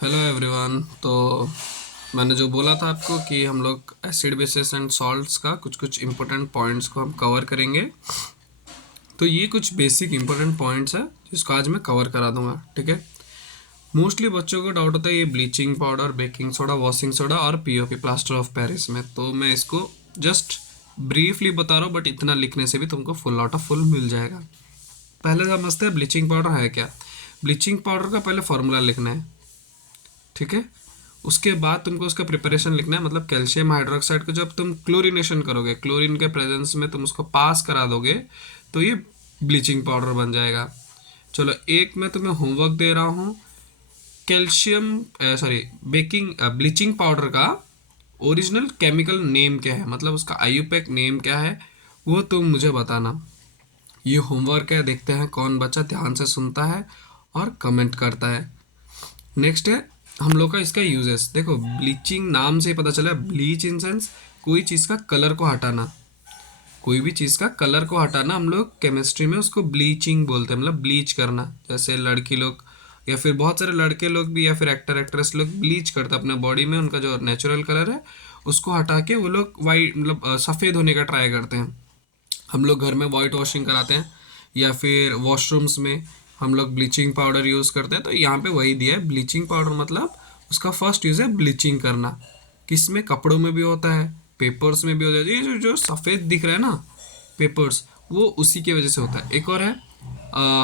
Hello everyone. तो मैंने जो बोला था आपको कि हम लोग एसिड बेसिस एंड सॉल्ट्स का कुछ कुछ इम्पोर्टेंट पॉइंट्स को हम कवर करेंगे। तो ये कुछ बेसिक इम्पोर्टेंट पॉइंट्स है जिसको आज मैं कवर करा दूंगा, ठीक है। मोस्टली बच्चों को डाउट होता है ये bleaching powder, baking soda, washing soda और पीओपी, प्लास्टर ऑफ पेरिस में। तो मैं इसको जस्ट ब्रीफली बता रहा हूँ, बट इतना लिखने से भी तुमको फुल आउट ऑफ फुल मिल जाएगा। पहले समझते हैं ब्लीचिंग पाउडर है क्या। ब्लीचिंग पाउडर का पहले फॉर्मूला लिखना है, ठीक है। उसके बाद तुमको उसका प्रिपरेशन लिखना है, मतलब कैल्शियम हाइड्रोक्साइड को जब तुम क्लोरीनेशन करोगे, क्लोरीन के प्रेजेंस में तुम उसको पास करा दोगे तो ये ब्लीचिंग पाउडर बन जाएगा। चलो, एक मैं तुम्हें होमवर्क दे रहा हूँ। Calcium sorry baking bleaching powder का ओरिजिनल केमिकल नेम क्या है, मतलब उसका आईयूपैक नेम क्या है, वो तुम मुझे बताना। ये होमवर्क है, देखते हैं कौन बच्चा ध्यान से सुनता है और कमेंट करता है। नेक्स्ट है हम लोग का इसका यूजेस। देखो, ब्लीचिंग नाम से ही पता चला, ब्लीच इन सेंस कोई चीज़ का कलर को हटाना। कोई भी चीज़ का कलर को हटाना हम लोग केमिस्ट्री में उसको ब्लीचिंग बोलते हैं, मतलब ब्लीच करना। जैसे लड़की लोग या फिर बहुत सारे लड़के लोग भी या फिर एक्टर एक्ट्रेस लोग ब्लीच करते हैं अपने बॉडी में, उनका जो नेचुरल कलर है उसको हटा के वो लोग वाइट मतलब सफ़ेद होने का ट्राई करते हैं। हम लोग घर में वाइट वॉशिंग कराते हैं या फिर वॉशरूम्स में हम लोग ब्लीचिंग पाउडर यूज़ करते हैं। तो यहाँ पे वही दिया है, ब्लीचिंग पाउडर मतलब उसका फर्स्ट यूज़ है ब्लीचिंग करना। किस में? कपड़ों में भी होता है, पेपर्स में भी होता है। ये जो जो सफ़ेद दिख रहा है ना पेपर्स, वो उसी की वजह से होता है। एक और है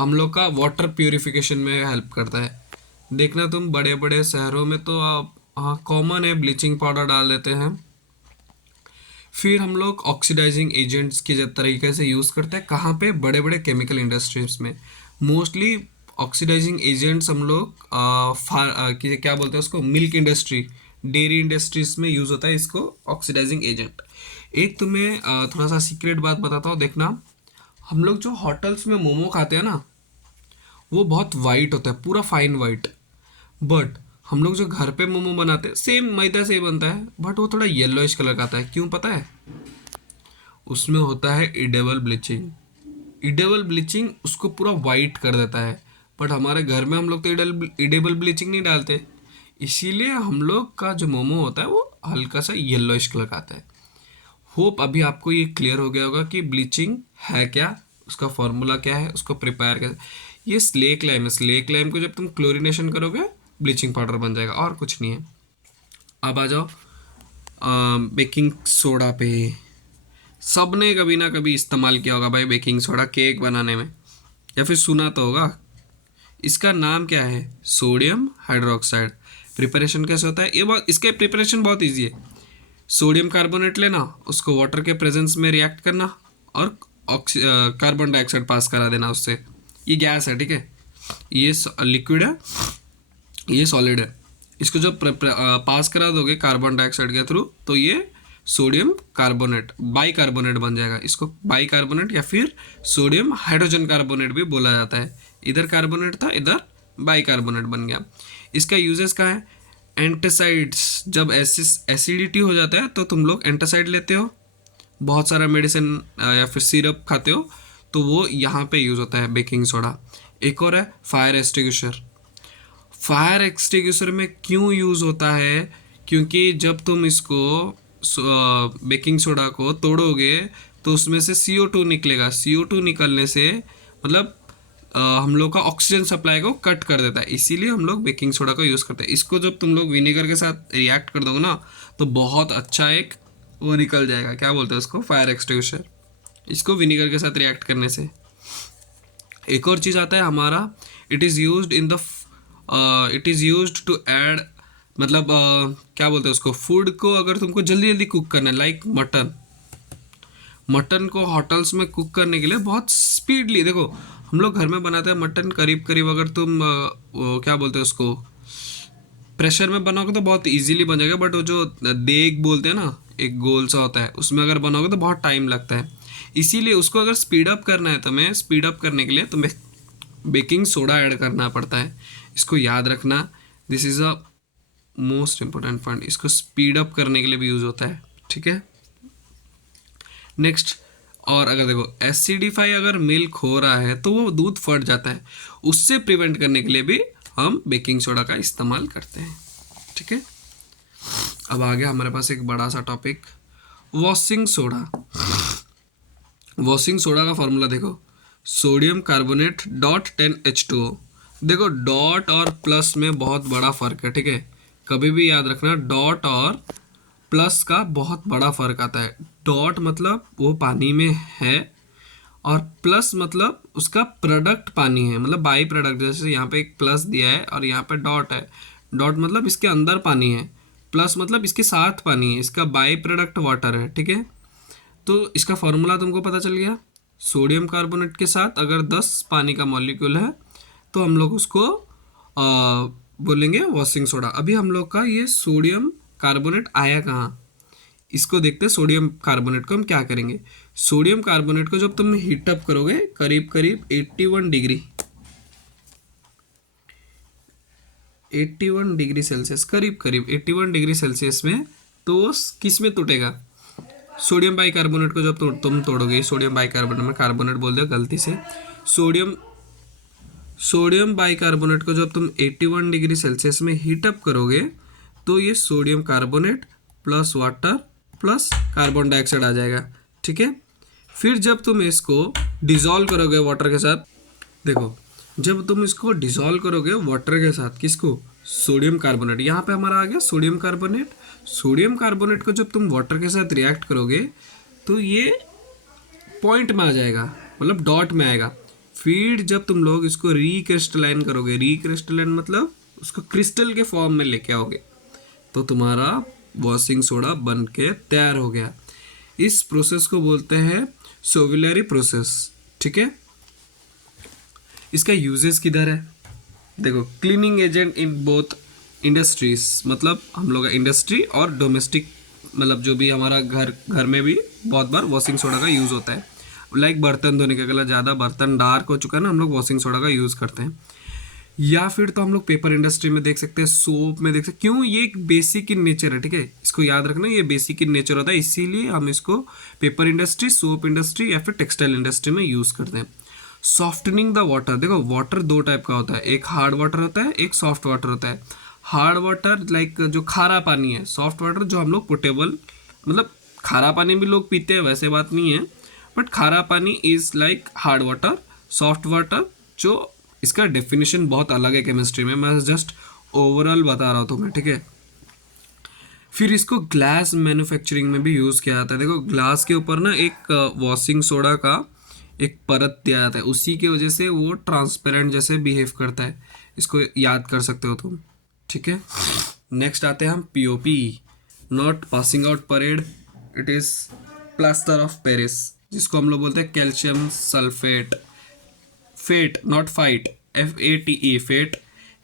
हम लोग का वाटर प्योरिफिकेशन में हेल्प करता है। देखना तुम बड़े बड़े शहरों में तो हाँ कॉमन है, ब्लीचिंग पाउडर डाल देते हैं। फिर हम लोग ऑक्सीडाइजिंग एजेंट्स के तरीके से यूज़ करते हैं। कहाँ पे? बड़े बड़े केमिकल इंडस्ट्रीज में मोस्टली ऑक्सीडाइजिंग एजेंट्स हम लोग क्या बोलते हैं उसको, मिल्क इंडस्ट्री, डेयरी इंडस्ट्रीज में यूज़ होता है इसको ऑक्सीडाइजिंग एजेंट। एक तुम्हें थोड़ा सा सीक्रेट बात बताता हूँ, देखना। हम लोग जो होटल्स में मोमो खाते हैं ना, वो बहुत वाइट होता है, पूरा फाइन वाइट। बट हम लोग जो घर पे मोमो बनाते हैं सेम मैदा से ही बनता है, बट वो थोड़ा येलोइश कलर का आता है। क्यों पता है? उसमें होता है इडेबल ब्लीचिंग। इडेबल ब्लीचिंग उसको पूरा वाइट कर देता है। बट हमारे घर में हम लोग तो इडेबल ब्लीचिंग नहीं डालते, इसीलिए हम लोग का जो मोमो होता है वो हल्का सा येलोइश कलर का आता है। होप अभी आपको ये क्लियर हो गया होगा कि ब्लीचिंग है क्या, उसका फॉर्मूला क्या है, उसको प्रिपेयर कैसे। ये स्लेक लाइम है, स्लेक लाइम को जब तुम क्लोरीनेशन करोगे ब्लीचिंग पाउडर बन जाएगा, और कुछ नहीं है। अब आ जाओ बेकिंग सोडा पे। सबने कभी ना कभी इस्तेमाल किया होगा भाई बेकिंग सोडा केक बनाने में, या फिर सुना तो होगा। इसका नाम क्या है? Sodium hydroxide. प्रिपरेशन कैसे होता है ये बहुत, इसके प्रिपरेशन बहुत इजी है। सोडियम कार्बोनेट लेना, उसको वाटर के प्रेजेंस में रिएक्ट करना और कार्बन डाइऑक्साइड पास करा देना उससे। ये गैस है, ठीक है। ये लिक्विड है, ये सॉलिड है। इसको जब पास करा दोगे कार्बन डाइऑक्साइड के थ्रू तो ये सोडियम कार्बोनेट, बाई कार्बोनेट बन जाएगा। इसको बाई कार्बोनेट या फिर सोडियम हाइड्रोजन कार्बोनेट भी बोला जाता है। इधर कार्बोनेट था, इधर बाई कार्बोनेट बन गया। इसका यूजेस क्या है? एंटासाइड्स। जब एसिडिटी हो जाता है तो तुम लोग एंटासाइड लेते हो, बहुत सारा मेडिसिन या फिर सिरप खाते हो, तो वो यहाँ पे यूज़ होता है बेकिंग सोडा। एक और है फायर एक्सटिंग्विशर। फायर एक्सटिंग्विशर में क्यों यूज़ होता है? क्योंकि जब तुम इसको बेकिंग सोडा को तोड़ोगे तो उसमें से CO2 निकलेगा। CO2 निकलने से मतलब हम लोग का ऑक्सीजन सप्लाई को कट कर देता है, इसीलिए हम लोग बेकिंग सोडा का यूज़ करते हैं। इसको जब तुम लोग विनेगर के साथ रिएक्ट कर दोगे ना तो बहुत अच्छा एक वो निकल जाएगा, क्या बोलते हैं उसको, फायर एक्सटिंग्विशर। इसको विनेगर के साथ रिएक्ट करने से। एक और चीज़ आता है हमारा, it is used in the it is used to add, मतलब क्या बोलते हैं उसको, फूड को अगर तुमको जल्दी जल्दी कुक करना है, लाइक मटन। मटन को होटल्स में कुक करने के लिए बहुत स्पीडली, देखो हम लोग घर में बनाते हैं मटन, करीब करीब अगर तुम वो क्या बोलते हैं उसको, प्रेशर में बनाओगे तो बहुत इजीली बन जाएगा। बट वो जो देग बोलते हैं ना, एक गोल सा होता है, उसमें अगर बनाओगे तो बहुत टाइम लगता है। इसीलिए उसको अगर स्पीड अप करना है तुम्हें, स्पीड अप करने के लिए तुम्हें बेकिंग सोडा ऐड करना पड़ता है। इसको याद रखना, this is a most important point. इसको स्पीड अप करने के लिए भी यूज़ होता है, ठीक है। नेक्स्ट, और अगर देखो एसिडिफाई अगर मिल्क हो रहा है तो वो दूध फट जाता है, उससे प्रिवेंट करने के लिए भी हम बेकिंग सोडा का इस्तेमाल करते हैं। ठीक है, अब आ गया हमारे पास एक बड़ा सा topic, washing soda. Washing soda का फॉर्मूला देखो, सोडियम कार्बोनेट डॉट 10H2O। देखो डॉट और प्लस में बहुत बड़ा फ़र्क है। ठीक है, कभी भी याद रखना, डॉट और प्लस का बहुत बड़ा फ़र्क आता है। डॉट मतलब वो पानी में है, और प्लस मतलब उसका प्रोडक्ट पानी है, मतलब बाई प्रोडक्ट। जैसे यहाँ पे एक प्लस दिया है और यहाँ पे डॉट है, डॉट मतलब इसके अंदर पानी है, प्लस मतलब इसके साथ पानी है, इसका बाई प्रोडक्ट वाटर है। ठीक है, तो इसका फॉर्मूला तुमको पता चल गया। सोडियम कार्बोनेट के साथ अगर 10 पानी का मॉलिक्यूल है तो हम लोग उसको बोलेंगे वॉशिंग सोडा। अभी हम लोग का ये सोडियम कार्बोनेट आया कहाँ, इसको देखते हैं। सोडियम कार्बोनेट को हम क्या करेंगे, सोडियम कार्बोनेट को जब तुम हीटअप करोगे करीब करीब 81 डिग्री 81 डिग्री सेल्सियस, करीब करीब 81 डिग्री सेल्सियस में, तो वो किस में टूटेगा, सोडियम बाइकार्बोनेट को जब तुम तोड़ोगे, सोडियम बाइकार्बोनेट में कार्बोनेट बोल दिया गलती से, सोडियम बाइकार्बोनेट को जब तुम 81 डिग्री सेल्सियस में हीटअप करोगे तो ये sodium carbonate plus water plus carbon dioxide आ जाएगा। ठीक है, फिर जब तुम इसको डिसॉल्व करोगे वाटर के साथ, देखो जब तुम इसको डिसॉल्व करोगे वाटर के साथ, किसको, सोडियम कार्बोनेट, यहाँ पे हमारा आ गया सोडियम कार्बोनेट। सोडियम कार्बोनेट को जब तुम वाटर के साथ रिएक्ट करोगे तो ये पॉइंट में आ जाएगा, मतलब डॉट में आएगा। फिर जब तुम लोग इसको रिक्रिस्टलाइन करोगे, रिक्रिस्टलाइन मतलब उसको क्रिस्टल के फॉर्म में लेके आओगे, तो तुम्हारा वॉशिंग सोडा बन के तैयार हो गया। इस प्रोसेस को बोलते हैं सोविलरी प्रोसेस। ठीक है, इसका यूजेस किधर है, देखो cleaning agent in both industries, मतलब हम लोग इंडस्ट्री और डोमेस्टिक, मतलब जो भी हमारा घर में भी बहुत बार वॉशिंग सोडा का यूज़ होता है। लाइक बर्तन धोने के, अगर ज़्यादा बर्तन डार्क हो चुका है ना, हम लोग वॉशिंग सोडा का यूज़ करते हैं। या फिर तो हम लोग पेपर इंडस्ट्री में देख सकते हैं, सोप में देख सकते हैं। क्यों, ये एक बेसिक इन नेचर है। ठीक है, इसको याद रखना, ये बेसिक इन नेचर होता है, इसीलिए हम इसको पेपर इंडस्ट्री, सोप इंडस्ट्री या फिर टेक्सटाइल इंडस्ट्री में यूज़ करते हैं। सॉफ्टनिंग द वाटर, देखो वाटर दो टाइप का होता है, एक हार्ड वाटर होता है, एक सॉफ्ट वाटर होता है। हार्ड वाटर लाइक जो खारा पानी है, सॉफ्ट वाटर जो हम लोग पोर्टेबल, मतलब खारा पानी भी लोग पीते हैं, वैसे बात नहीं है, बट खारा पानी is like hard water. Soft water जो इसका डेफिनेशन बहुत अलग है केमिस्ट्री में, मैं जस्ट ओवरऑल बता रहा हूँ तुम्हें। ठीक है, फिर इसको ग्लास मैन्युफैक्चरिंग में भी यूज़ किया जाता है। देखो ग्लास के ऊपर ना एक वॉशिंग सोडा का एक परत दिया जाता है, उसी की वजह से वो ट्रांसपेरेंट जैसे बिहेव करता है, इसको याद कर सकते हो तुम। ठीक है, नेक्स्ट आते हैं हम POP, not passing out parade, it is plaster of Paris, जिसको हम लोग बोलते हैं calcium sulphate, fate not fight, FATE fate,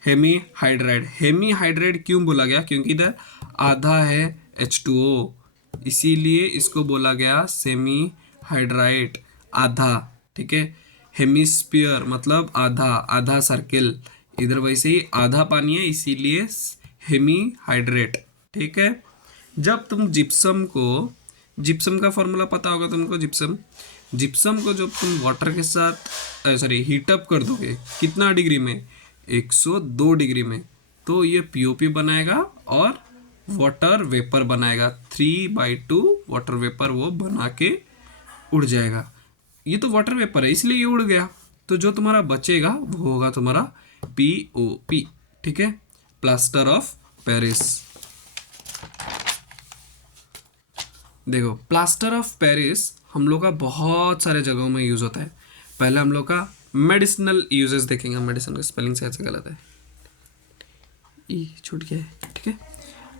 hemi hydride. Hemi hydride क्यों बोला गया, क्योंकि इधर आधा है H2O, इसीलिए इसको बोला गया सेमी हाइड्राइड, आधा। ठीक है, हेमिस्फीयर मतलब आधा, आधा सर्किल, इधर वैसे ही आधा पानी है, इसीलिए हेमी हाइड्रेट। ठीक है, जब तुम जिप्सम को, जिप्सम का फॉर्मूला पता होगा तुमको, जिप्सम को जब तुम वाटर के साथ हीटअप कर दोगे, कितना डिग्री में, 102 डिग्री में, तो ये पीओपी बनाएगा और वाटर वेपर बनाएगा, 3/2 वाटर वेपर वो बना के उड़ जाएगा। ये तो वाटर वेपर है इसलिए ये उड़ गया, तो जो तुम्हारा बचेगा वो होगा तुम्हारा पीओपी। ठीक है, प्लास्टर ऑफ पेरिस। देखो प्लास्टर ऑफ पेरिस हम लोग का बहुत सारे जगहों में यूज़ होता है। पहले हम लोग का मेडिसिनल यूजेस देखेंगे, मेडिसिन का स्पेलिंग से ऐसे गलत है, ई छूट गया है। ठीक है,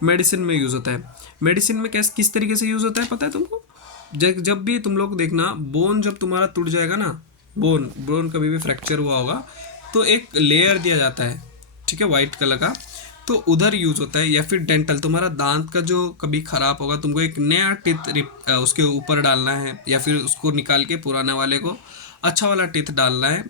मेडिसिन में यूज़ होता है। मेडिसिन में किस तरीके से यूज़ होता है पता है तुमको, जब भी तुम लोग देखना, बोन जब तुम्हारा टूट जाएगा ना, बोन कभी भी फ्रैक्चर हुआ होगा तो एक लेयर दिया जाता है, ठीक है, वाइट कलर का, तो उधर यूज़ होता है। या फिर डेंटल, तुम्हारा दांत का जो कभी ख़राब होगा, तुमको एक नया टीथ उसके ऊपर डालना है, या फिर उसको निकाल के पुराने वाले को अच्छा वाला टीथ डालना है,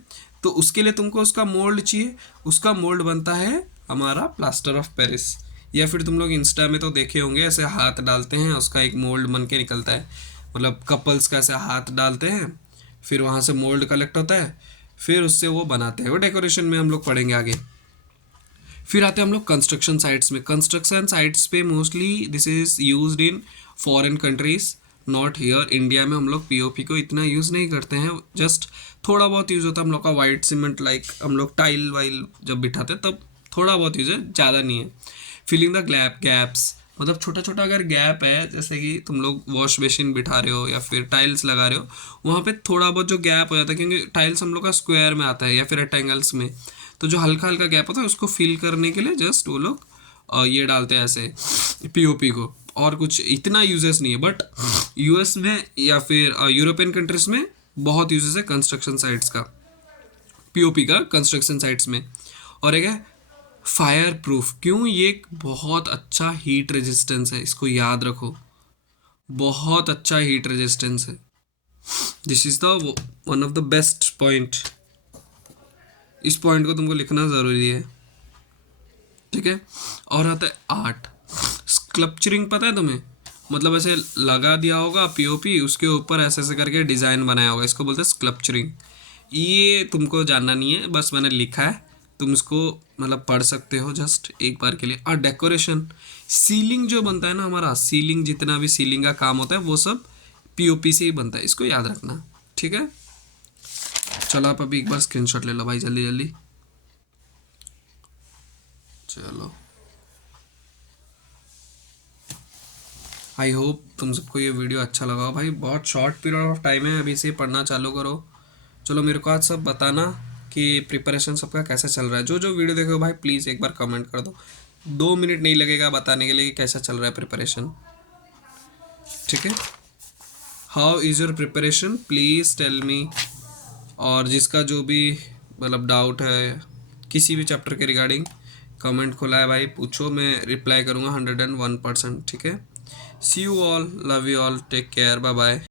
तो उसके लिए तुमको उसका मोल्ड चाहिए। उसका मोल्ड बनता है हमारा प्लास्टर ऑफ पेरिस। या फिर तुम लोग इंस्टा में तो देखे होंगे, ऐसे हाथ डालते हैं, उसका एक मोल्ड बन के निकलता है, मतलब कपल्स का ऐसे हाथ डालते हैं, फिर वहाँ से मोल्ड कलेक्ट होता है, फिर उससे वो बनाते हैं, वो डेकोरेशन में हम लोग पढ़ेंगे आगे। फिर आते हैं हम लोग कंस्ट्रक्शन साइट्स में। कंस्ट्रक्शन साइट्स पे mostly this is used in foreign countries, not here India में। हम लोग पीओपी को इतना यूज़ नहीं करते हैं, जस्ट थोड़ा बहुत यूज़ होता है हम लोग का वाइट सीमेंट, लाइक हम लोग टाइल वाइल जब बिठाते हैं तब थोड़ा बहुत यूज़ है, ज़्यादा नहीं है। फिलिंग द गैप्स, मतलब छोटा छोटा अगर गैप है, जैसे कि तुम लोग वॉश बेसिन बिठा रहे हो या फिर टाइल्स लगा रहे हो, वहाँ पे थोड़ा बहुत जो गैप हो जाता है, क्योंकि टाइल्स हम लोग का स्क्वायर में आता है या फिर रेक्टेंगल्स में, तो जो हल्का हल्का गैप होता है उसको फिल करने के लिए जस्ट वो लोग ये डालते हैं ऐसे पीओपी को, और कुछ इतना यूजेस नहीं है। बट यूएस में या फिर यूरोपियन कंट्रीज में बहुत यूजेस है कंस्ट्रक्शन साइट्स का, पीओपी का कंस्ट्रक्शन साइट्स में। और एक है फायर प्रूफ। क्यों? ये एक बहुत अच्छा हीट रेजिस्टेंस है, इसको याद रखो, बहुत अच्छा हीट रेजिस्टेंस है। This is the one of the best point, इस पॉइंट को तुमको लिखना ज़रूरी है, ठीक है। और आता है आर्ट, स्कल्पचरिंग, पता है तुम्हें? मतलब ऐसे लगा दिया होगा पीओपी, उसके ऊपर ऐसे ऐसे करके डिज़ाइन बनाया होगा, इसको बोलते हैं स्कल्पचरिंग। ये तुमको जानना नहीं है, बस मैंने लिखा है, तुम इसको मतलब पढ़ सकते हो जस्ट एक बार के लिए। और डेकोरेशन, सीलिंग जो बनता है ना हमारा, सीलिंग जितना भी सीलिंग का काम होता है वो सब पीओपी से ही बनता है, इसको याद रखना, ठीक है। चलो आप अभी एक बार स्क्रीनशॉट ले लो भाई, जल्दी जल्दी। चलो, आई होप तुम सबको ये वीडियो अच्छा लगा भाई। बहुत शॉर्ट पीरियड ऑफ टाइम है, अभी से पढ़ना चालू करो। चलो मेरे को आज सब बताना कि प्रिपरेशन सबका कैसा चल रहा है। जो जो वीडियो देखो भाई प्लीज़ एक बार कमेंट कर दो, 2 मिनट नहीं लगेगा बताने के लिए कि कैसा चल रहा है प्रिपरेशन, ठीक है। How is your preparation, please tell me. और जिसका जो भी मतलब डाउट है किसी भी चैप्टर के रिगार्डिंग, कमेंट खुला है भाई, पूछो, मैं रिप्लाई करूँगा 101%, ठीक है। See you all, love you all, take care, bye bye.